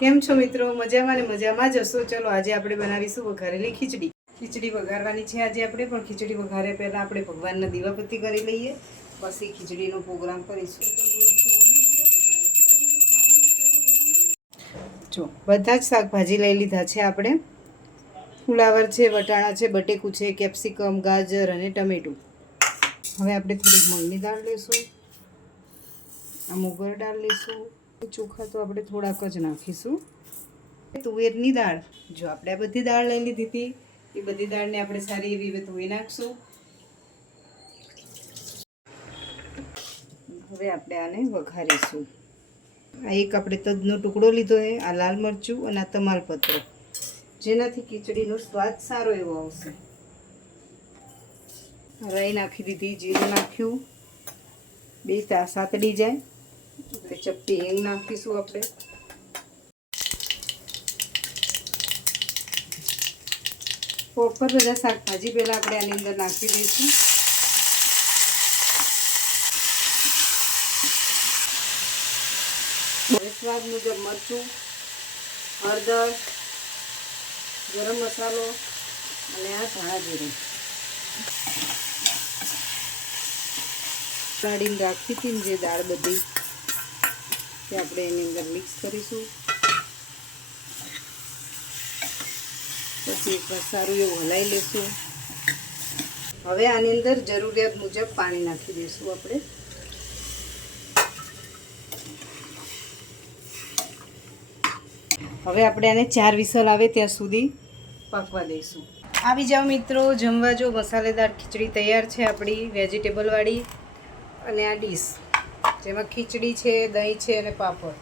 કેમ છો મિત્રો? મજામાં ને મજામાં જ હશો. ચલો આજે આપણે બનાવીશું વઘારેલી ખીચડી. ખીચડી વઘારવાની છે આજે આપણે, પણ ખીચડી વઘારે પહેલાં આપણે ભગવાનના દીવાબત્તી કરી લઈએ, પછી ખીચડીનો પ્રોગ્રામ કરીશું. જો બધા જ શાકભાજી લઈ લીધા છે આપણે. ફુલાવર છે, વટાણા છે, બટેકું છે, કેપ્સિકમ, ગાજર અને ટમેટું. હવે આપણે થોડીક મગની દાળ લઈશું, આ મુગર દાળ લઈશું. ચોખા તો આપણે થોડાક જ નાખીશું. તુવેરની દાળ, જો આપણે આ બધી દાળ લઈ લીધી હતી, એ બધી દાળને આપણે સારી એવી ધોઈ નાખશું. હવે આપણે આને વઘારીશું. આ એક આપણે તજનો ટુકડો લીધો છે, આ લાલ મરચું અને આ તમાલપત્ર, જેનાથી ખીચડીનો સ્વાદ સારો એવો આવશે. રાઈ નાખી દીધી, જીરું નાખ્યું, 2 સાતડી જાય. ચપટી હિંગ નાખીશું આપણે. પ્રોપર બધા શાકભાજી પહેલાં આપણે આની અંદર નાખી દઈશું. સ્વાદ મુજબ મરચું, હળદર, ગરમ મસાલો અને આ ધાણા જીરું કાઢીને રાખી હતી ને જે દાળ બધી, તે આપણે એની અંદર મિક્સ કરીશું. પછી એકવાર સારું એવું હલાવી લઈશું. હવે આની અંદર જરૂરિયાત મુજબ પાણી નાખી દઈશું આપણે. હવે આપણે આને 4 વિસલ આવે ત્યાં સુધી પાકવા દઈશું. આવી જાઓ મિત્રો જમવા. જો મસાલેદાર ખીચડી તૈયાર છે આપણી, વેજીટેબલવાળી. અને આ ડીશ જેમાં ખીચડી છે, દહીં છે અને પાપડ.